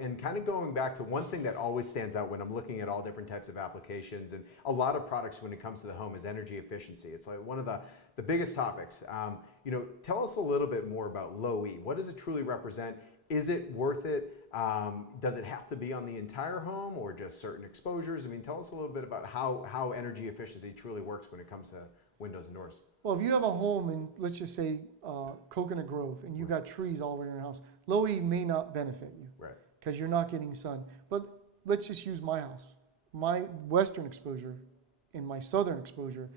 And kind of going back to one thing that always stands out when I'm looking at all different types of applications and a lot of products when it comes to the home is energy efficiency. It's like one of the biggest topics. Tell us a little bit more about low E. What does it truly represent? Is it worth it? Does it have to be on the entire home or just certain exposures? I mean, tell us a little bit about how energy efficiency truly works when it comes to windows and doors. Well, if you have a home in, let's just say, Coconut Grove, and you've got trees all over your house, low E may not benefit you. Right. Because you're not getting sun. But let's just use my house. My western exposure and my southern exposure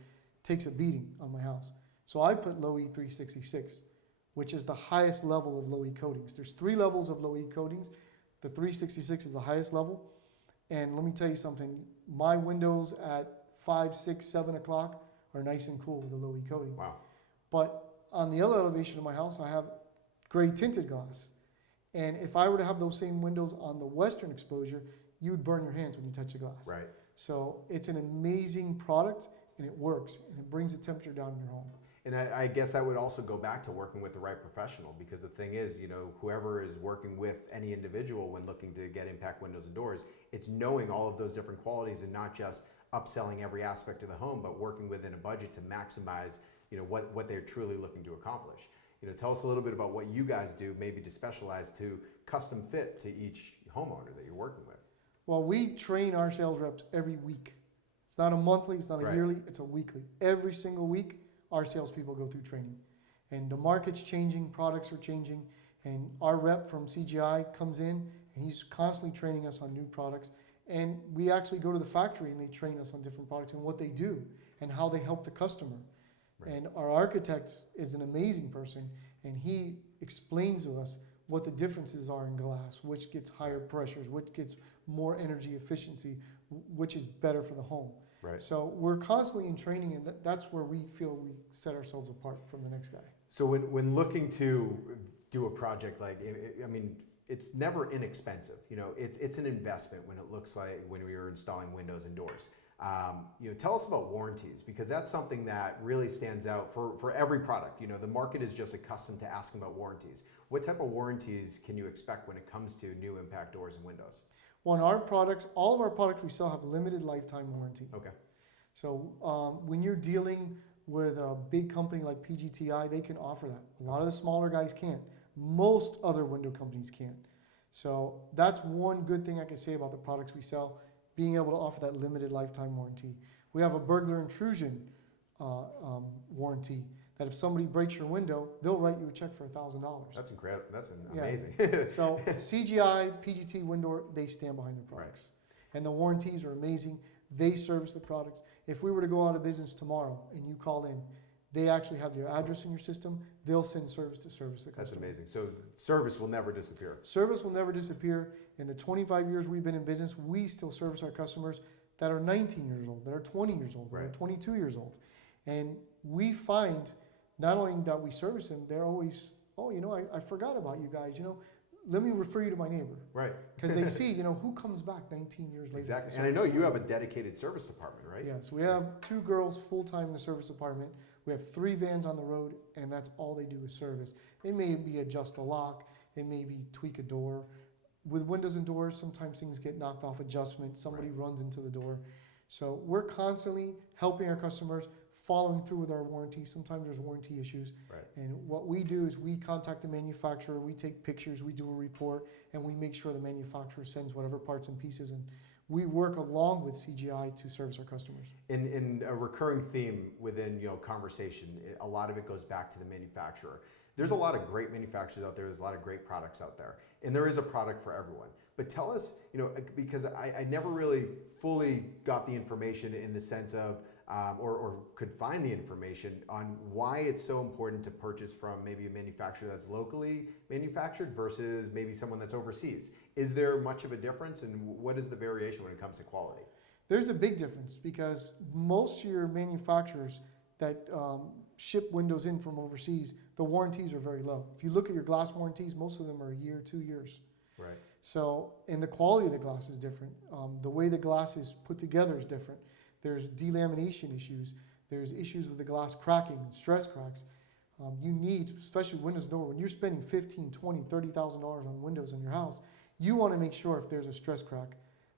takes a beating on my house. So I put low E 366, which is the highest level of low E coatings. There's 3 levels of low E coatings. The 366 is the highest level. And let me tell you something, my windows at 5, 6, 7 o'clock are nice and cool with the low E coating. Wow. But on the other elevation of my house, I have gray tinted glass. And if I were to have those same windows on the western exposure, you would burn your hands when you touch the glass. Right. So it's an amazing product, and it works, and it brings the temperature down in your home. And I guess that would also go back to working with the right professional, because the thing is, whoever is working with any individual when looking to get impact windows and doors, it's knowing all of those different qualities and not just upselling every aspect of the home, but working within a budget to maximize what they're truly looking to accomplish. Tell us a little bit about what you guys do, maybe to specialize to custom fit to each homeowner that you're working with. Well, we train our sales reps every week. It's not a monthly, it's not a Right. yearly, it's a weekly. Every single week, our salespeople go through training. And the market's changing, products are changing, and our rep from CGI comes in, and he's constantly training us on new products. And we actually go to the factory, and they train us on different products and what they do and how they help the customer. Right. And our architect is an amazing person, and he explains to us what the differences are in glass, which gets higher pressures, which gets more energy efficiency, which is better for the home. Right. So we're constantly in training, and that's where we feel we set ourselves apart from the next guy. So when looking to do a project it's never inexpensive. It's an investment when it looks like when we are installing windows and doors. Tell us about warranties, because that's something that really stands out for every product. The market is just accustomed to asking about warranties. What type of warranties can you expect when it comes to new impact doors and windows? Well, in our products, all of our products we sell have limited lifetime warranty. Okay. So when you're dealing with a big company like PGTI, they can offer that. A lot of the smaller guys can't. Most other window companies can't. So that's one good thing I can say about the products we sell, being able to offer that limited lifetime warranty. We have a burglar intrusion warranty that if somebody breaks your window, they'll write you a check for $1,000. That's incredible. That's amazing. So CGI, PGT, Windoor, they stand behind their products. Right. And the warranties are amazing. They service the products. If we were to go out of business tomorrow and you call in, they actually have your address in your system. They'll send service to service the customer. That's amazing. So service will never disappear. Service will never disappear. In the 25 years we've been in business, we still service our customers that are 19 years old, that are 20 years old, that are 22 years old. And we find not only that we service them, they're always, I forgot about you guys, let me refer you to my neighbor. Right. Because they see, who comes back 19 years later. Exactly. And I know you have a dedicated service department, right? Yes, we have 2 girls full-time in the service department. We have 3 vans on the road, and that's all they do is service. It may be adjust a lock, it may be tweak a door. With windows and doors, sometimes things get knocked off adjustment, somebody runs into the door. So we're constantly helping our customers, following through with our warranty. Sometimes there's warranty issues. Right. And what we do is we contact the manufacturer, we take pictures, we do a report, and we make sure the manufacturer sends whatever parts and pieces, and we work along with CGI to service our customers. In a recurring theme within conversation, a lot of it goes back to the manufacturer. There's a lot of great manufacturers out there, there's a lot of great products out there, and there is a product for everyone. But tell us, because I never really fully got the information in the sense of, or could find the information on why it's so important to purchase from maybe a manufacturer that's locally manufactured versus maybe someone that's overseas. Is there much of a difference, and what is the variation when it comes to quality? There's a big difference, because most of your manufacturers that ship windows in from overseas, the warranties are very low. If you look at your glass warranties, most of them are a year, 2 years. Right. So, and the quality of the glass is different. The way the glass is put together is different. There's delamination issues. There's issues with the glass cracking and stress cracks. You need, especially windows and door, when you're spending $15,000, $20,000, $30,000 on windows in your house, You want to make sure if there's a stress crack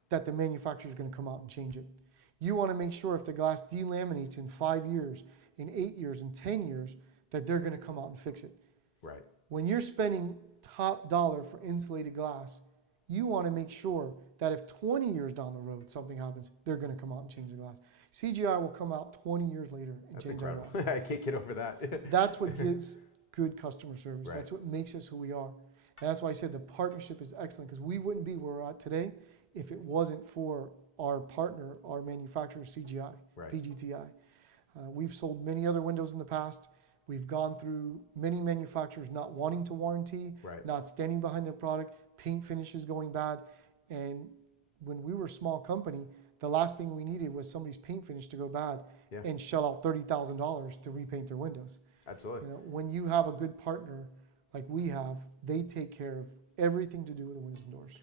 that the manufacturer is going to come out and change it. You want to make sure if the glass delaminates in 5 years, in 8 years, in 10 years, that they're going to come out and fix it. Right. When you're spending top dollar for insulated glass, you want to make sure that if 20 years down the road something happens, they're going to come out and change the glass. CGI will come out 20 years later and That's change our incredible. glass. I can't get over that. That's what gives good customer service. Right. That's what makes us who we are. And that's why I said the partnership is excellent, because we wouldn't be where we're at today if it wasn't for our partner, our manufacturer, CGI, Right. PGTI. We've sold many other windows in the past. We've gone through many manufacturers not wanting to warranty, Right. not standing behind their product, paint finishes going bad. And when we were a small company, the last thing we needed was somebody's paint finish to go bad Yeah. and shell out $30,000 to repaint their windows. Absolutely. You know, when you have a good partner like we have, they take care of everything to do with the windows and doors.